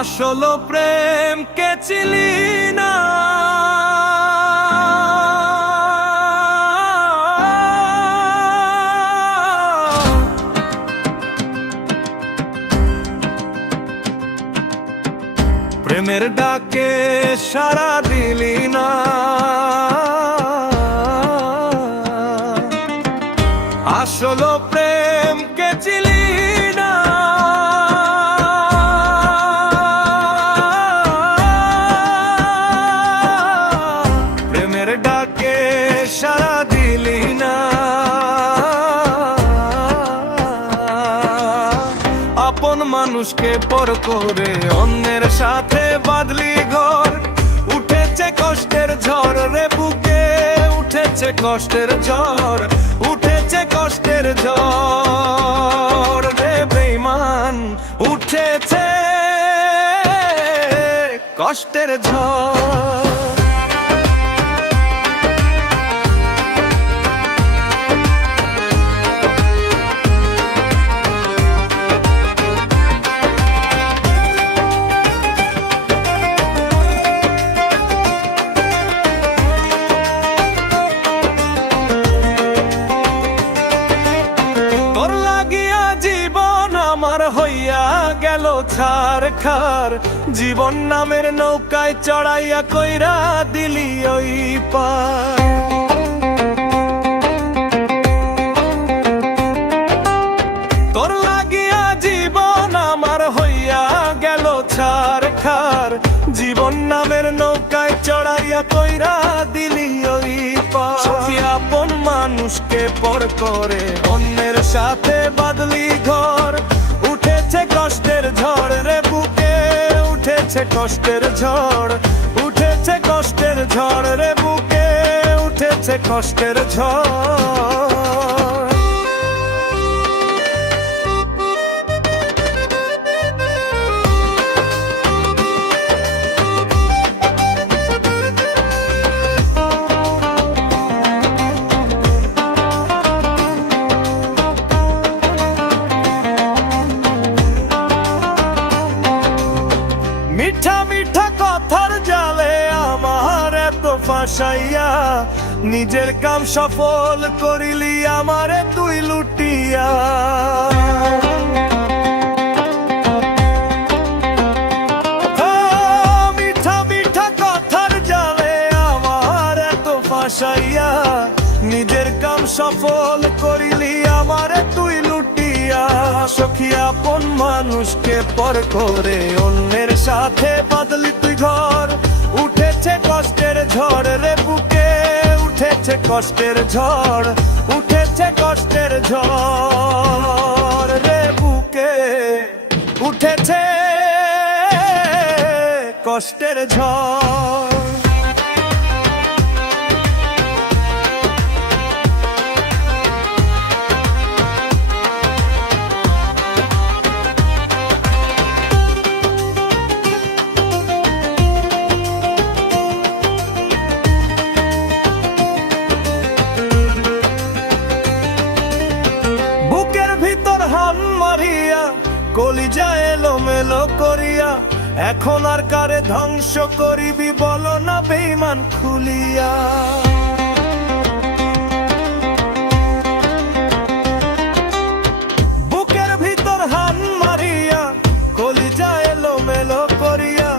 আসল প্রেম কে চিলি না, প্রেমের ডাকে সাড়া দিলি না। আসল প্রেম কে চিলি না, প্রেমের ডাকে সাড়া দিলি না। আপন মানুষকে পর করে অন্যের সাথে বাঁধলি ঘর, উঠেছে কষ্টের ঝড় রে বুকে, উঠেছে কষ্টের ঝড়, উঠেছে কষ্টের ঝড় রে বেঈমান, উঠেছে কষ্টের ঝড়। হইয়া গেল ছারখার, জীবন নামের নৌকায় চড়াইয়া কইরা দিলি ওই পার। তোর লাগিয়া জীবন আমার হইয়া গেল ছারখার, জীবন নামের নৌকায় চড়াইয়া কইরা দিলি ওই পার। আপন মানুষকে পর করে অন্যের সাথে বাঁধলি ঘর, উঠেছে কষ্টের ঝড় রে বুকে, উঠেছে কষ্টের ঝড়, উঠেছে কষ্টের ঝড় রে বুকে, উঠেছে কষ্টের ঝড়। মিঠা মিঠা কথার জালে আমার এত ফাঁসাইয়া, নিজের কাম সফল করিলি আমারে তুই লুটিয়া। মিঠা মিঠা কথার জালে আমার এত ফাঁসাইয়া, নিজের কাম সফল করিলি আমারে তুই লুটিয়া। সখী আপন মানুষকে পর করে অন্যের সাথে বাঁধলি তুই ঘর, উঠেছে কষ্টের ঝড় রে বুকে, উঠেছে কষ্টের ঝড়, উঠেছে কষ্টের ঝড় রে বুকে, উঠেছে কষ্টের ঝড়। কলিজা এলোমেলো করিয়া এখন আর কারে ধ্বংস করিবি বলো না বেঈমান খুলিয়া। বুকের ভিতর হান মারিয়া কলিজা এলোমেলো করিয়া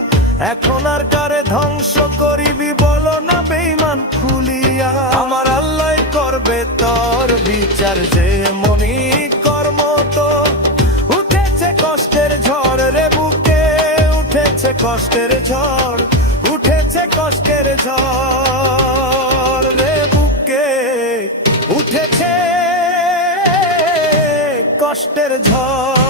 এখন আর কারে ধ্বংস করিবি বলো না বেঈমান খুলিয়া। আমার আল্লাহ করবে তোর বিচার, যে মনি কর্ম তোর, কষ্টের ঝড় রে বুকে, উঠেছে কষ্টের ঝড়, উঠেছে কষ্টের ঝড় রে বুকে, উঠেছে কষ্টের ঝড়।